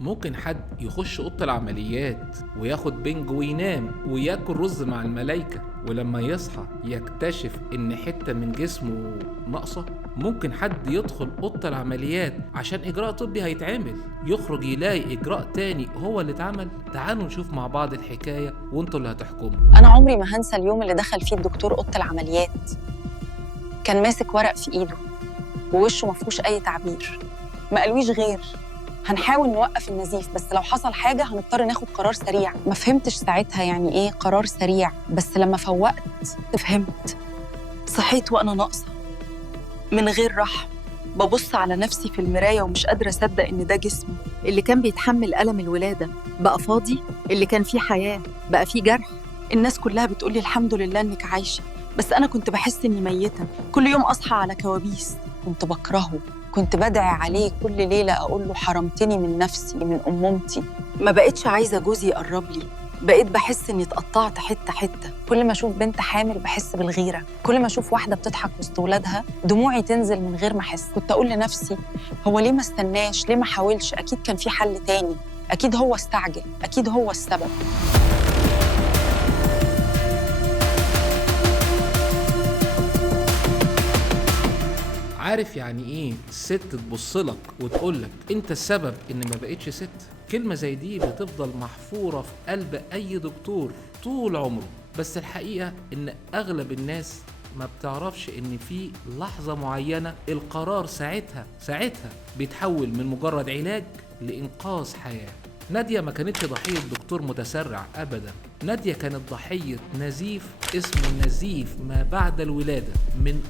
ممكن حد يخش اوضه العمليات وياخد بنج وينام وياكل رز مع الملايكه، ولما يصحى يكتشف ان حته من جسمه ناقصه. ممكن حد يدخل اوضه العمليات عشان اجراء طبي هيتعمل، يخرج يلاقي اجراء تاني هو اللي اتعمل. تعالوا نشوف مع بعض الحكايه وانتوا اللي هتحكموا. انا عمري ما هنسى اليوم اللي دخل فيه الدكتور اوضه العمليات. كان ماسك ورق في ايده ووشه ما فيهوش اي تعبير، ما قالويش غير هنحاول نوقف النزيف، بس لو حصل حاجه هنضطر ناخد قرار سريع. ما فهمتش ساعتها يعني ايه قرار سريع، بس لما فوقت فهمت. صحيت وانا ناقصه من غير رحم، ببص على نفسي في المرايه ومش قادره اصدق ان ده جسمي اللي كان بيتحمل الم الولاده بقى فاضي، اللي كان فيه حياه بقى فيه جرح. الناس كلها بتقولي الحمد لله انك عايشه، بس انا كنت بحس اني ميته. كل يوم اصحى على كوابيس، كنت بكرهه، كنت بدعي عليه كل ليله اقول له حرمتني من نفسي من امومتي. ما بقتش عايزه جوزي يقرب لي، بقيت بحس اني اتقطعت حته حته. كل ما اشوف بنت حامل بحس بالغيره، كل ما اشوف واحده بتضحك وسط ولادها دموعي تنزل من غير ما احس. كنت اقول لنفسي هو ليه ما استناش، ليه ما حاولش؟ اكيد كان في حل تاني، اكيد هو استعجل، اكيد هو السبب. عارف يعني ايه ست تبصلك وتقولك انت السبب ان ما بقتش ست؟ كلمة زي دي بتفضل محفورة في قلب اي دكتور طول عمره. بس الحقيقة ان اغلب الناس ما بتعرفش ان في لحظة معينة القرار ساعتها بيتحول من مجرد علاج لإنقاذ حياة. نادية ما كانتش ضحية دكتور متسرع أبدا، نادية كانت ضحية نزيف اسمه نزيف ما بعد الولادة، من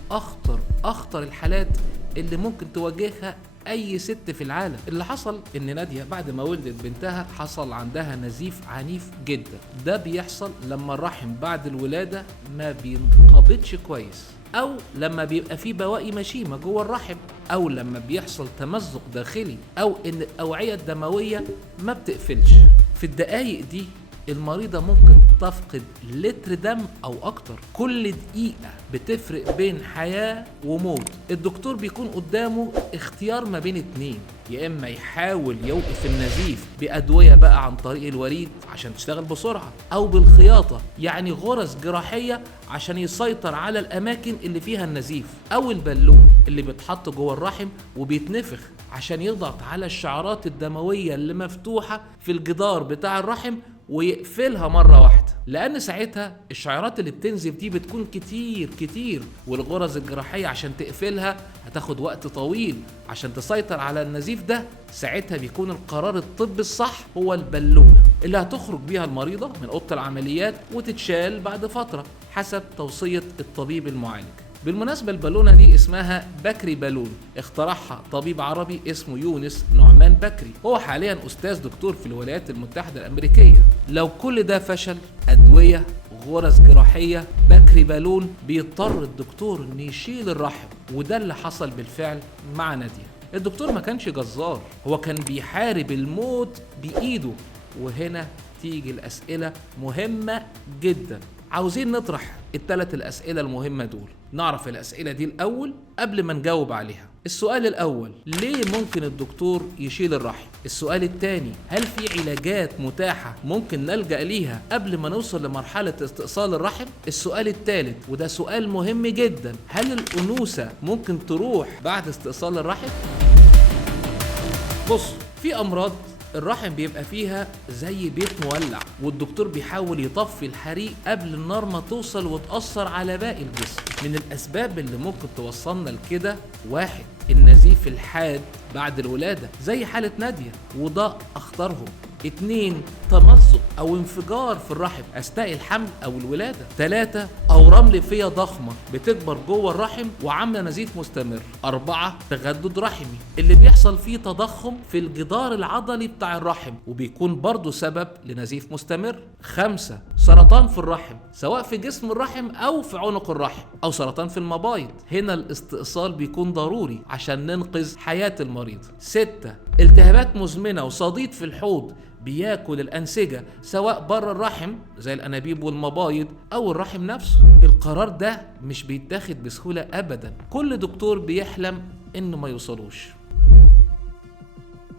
أخطر الحالات اللي ممكن تواجهها أي ست في العالم. اللي حصل إن نادية بعد ما ولدت بنتها حصل عندها نزيف عنيف جدا. ده بيحصل لما الرحم بعد الولادة ما بينقبضش كويس، أو لما بيبقى فيه بواقي مشيمة جوه الرحم، أو لما بيحصل تمزق داخلي، أو إن الأوعية الدموية ما بتقفلش. في الدقايق دي المريضة ممكن تفقد لتر دم أو أكتر. كل دقيقة بتفرق بين حياة وموت. الدكتور بيكون قدامه اختيار ما بين اتنين، يا إما يحاول يوقف النزيف بأدوية بقى عن طريق الوريد عشان تشتغل بسرعة، أو بالخياطة يعني غرز جراحية عشان يسيطر على الأماكن اللي فيها النزيف، أو البالون اللي بيتحط جوه الرحم وبيتنفخ عشان يضغط على الشعرات الدموية اللي مفتوحة في الجدار بتاع الرحم ويقفلها مرة واحدة، لأن ساعتها الشعيرات اللي بتنزف دي بتكون كتير، والغرز الجراحية عشان تقفلها هتاخد وقت طويل عشان تسيطر على النزيف ده. ساعتها بيكون القرار الطبي الصح هو البالونة اللي هتخرج بيها المريضة من أوضة العمليات وتتشال بعد فترة حسب توصية الطبيب المعالج. بالمناسبة البالونة دي اسمها بكري بالون، اخترعها طبيب عربي اسمه يونس نعمان بكري، هو حاليا أستاذ دكتور في الولايات المتحدة الأمريكية. لو كل ده فشل، أدوية، غرز جراحية، بكري بالون، بيضطر الدكتور إنه يشيل الرحم، وده اللي حصل بالفعل مع نادية. الدكتور ما كانش جزار، هو كان بيحارب الموت بإيده. وهنا تيجي الأسئلة مهمة جدا. عاوزين نطرح الثلاث الأسئلة المهمة دول، نعرف الأسئلة دي الأول قبل ما نجاوب عليها. السؤال الأول، ليه ممكن الدكتور يشيل الرحم؟ السؤال الثاني، هل في علاجات متاحة ممكن نلجأ ليها قبل ما نوصل لمرحلة استئصال الرحم؟ السؤال الثالث وده سؤال مهم جدا، هل الأنوثة ممكن تروح بعد استئصال الرحم؟ بص، في أمراض الرحم بيبقى فيها زي بيت مولع، والدكتور بيحاول يطفي الحريق قبل النار ما توصل وتأثر على باقي الجسم. من الأسباب اللي ممكن توصلنا لكده، 1 النزيف الحاد بعد الولادة زي حالة نادية وده أخطرهم. 2 تمزق أو انفجار في الرحم أثناء الحمل أو الولادة. 3 أورام ليفية ضخمة بتكبر جوه الرحم وعاملة نزيف مستمر. 4 تجدد رحمي اللي بيحصل فيه تضخم في الجدار العضلي بتاع الرحم وبيكون برضو سبب لنزيف مستمر. 5 سرطان في الرحم، سواء في جسم الرحم أو في عنق الرحم، أو سرطان في المبايض. هنا الاستئصال بيكون ضروري عشان ننقذ حياة المريض. 6 التهابات مزمنة وصديد في الحوض بياكل الأنسجة سواء بره الرحم زي الأنابيب والمبايض أو الرحم نفسه. القرار ده مش بيتاخد بسهولة أبدا، كل دكتور بيحلم إنه ما يوصلوش.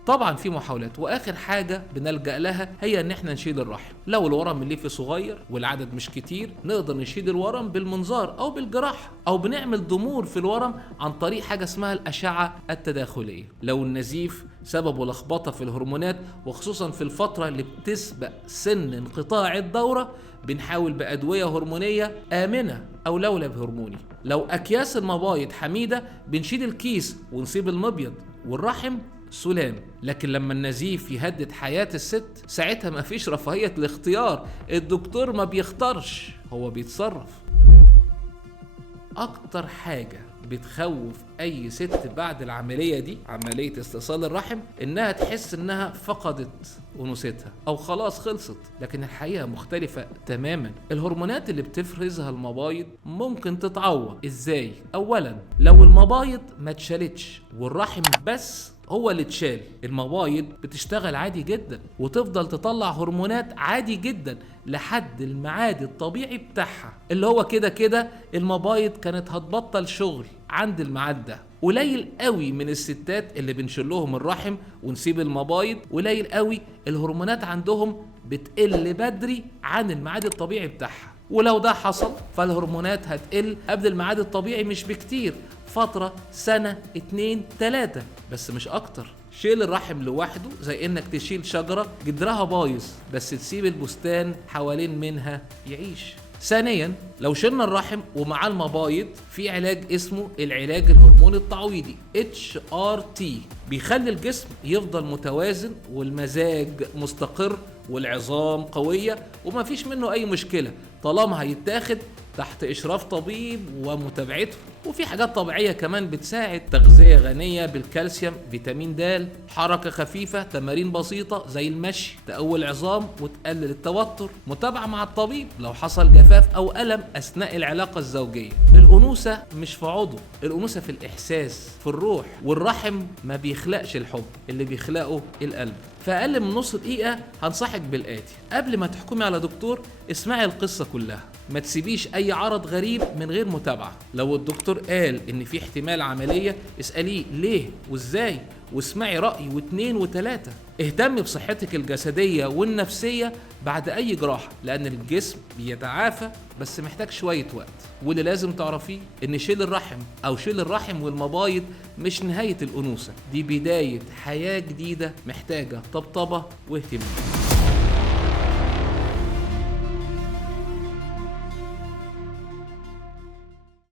طبعا في محاولات، واخر حاجه بنلجأ لها هي ان احنا نشيل الرحم. لو الورم الليفي صغير والعدد مش كتير نقدر نشيل الورم بالمنظار او بالجراحه، او بنعمل ضمور في الورم عن طريق حاجه اسمها الاشعه التداخليه. لو النزيف سببه لخبطه في الهرمونات وخصوصا في الفتره اللي بتسبق سن انقطاع الدوره، بنحاول بأدوية هرمونية آمنة أو لولب هرموني. لو أكياس المبايض حميدة بنشيل الكيس ونسيب المبيض والرحم سلام. لكن لما النزيف يهدد حياة الست ساعتها مفيش رفاهية الاختيار، الدكتور ما بيختارش، هو بيتصرف. أكتر حاجة بتخوف أي ست بعد العملية دي، عملية استئصال الرحم، إنها تحس إنها فقدت أنوثتها أو خلاص خلصت، لكن الحقيقة مختلفة تماما. الهرمونات اللي بتفرزها المبايض ممكن تتعوض. إزاي؟ أولا لو المبايض ما اتشالتش والرحم بس هو اللي اتشال، المبايض بتشتغل عادي جدا وتفضل تطلع هرمونات عادي جدا لحد الميعاد الطبيعي بتاعها، اللي هو كده كده المبايض كانت هتبطل شغل عند الميعاد ده. قليل قوي من الستات اللي بنشيل لهم الرحم ونسيب المبايض، قليل قوي الهرمونات عندهم بتقل بدري عن الميعاد الطبيعي بتاعها. ولو ده حصل فالهرمونات هتقل قبل الميعاد الطبيعي مش بكتير، فترة سنة 2 3 بس مش اكتر. شيل الرحم لوحده زي انك تشيل شجرة جدرها بايظ بس تسيب البستان حوالين منها يعيش. ثانيا لو شلنا الرحم ومعاه المبايض في علاج اسمه العلاج الهرموني التعويضي HRT، بيخلي الجسم يفضل متوازن والمزاج مستقر والعظام قوية ومفيش منه اي مشكلة طالما هيتاخد تحت إشراف طبيب ومتابعته. وفي حاجات طبيعية كمان بتساعد، تغذية غنية بالكالسيوم، فيتامين د، حركة خفيفة، تمارين بسيطة زي المشي تقوي العظام وتقلل التوتر، متابعة مع الطبيب لو حصل جفاف أو ألم أثناء العلاقة الزوجية. الأنوثة مش في عضو، الأنوثة في الإحساس، في الروح، والرحم ما بيخلقش الحب، اللي بيخلقه القلب. في أقل من نص دقيقة هنصحك بالآتي: قبل ما تحكمي على دكتور اسمعي القصة كلها، ما تسيبيش أي عرض غريب من غير متابعة. لو الدكتور قال إن في احتمال عملية اسأليه ليه وإزاي، واسمعي رأي واثنين وثلاثة. اهتمي بصحتك الجسدية والنفسية بعد أي جراحة، لأن الجسم بيتعافى بس محتاج شوية وقت. واللي لازم تعرفيه إن شيل الرحم أو شيل الرحم والمبايض مش نهاية الأنوثة، دي بداية حياة جديدة محتاجة طبطبة واهتمام.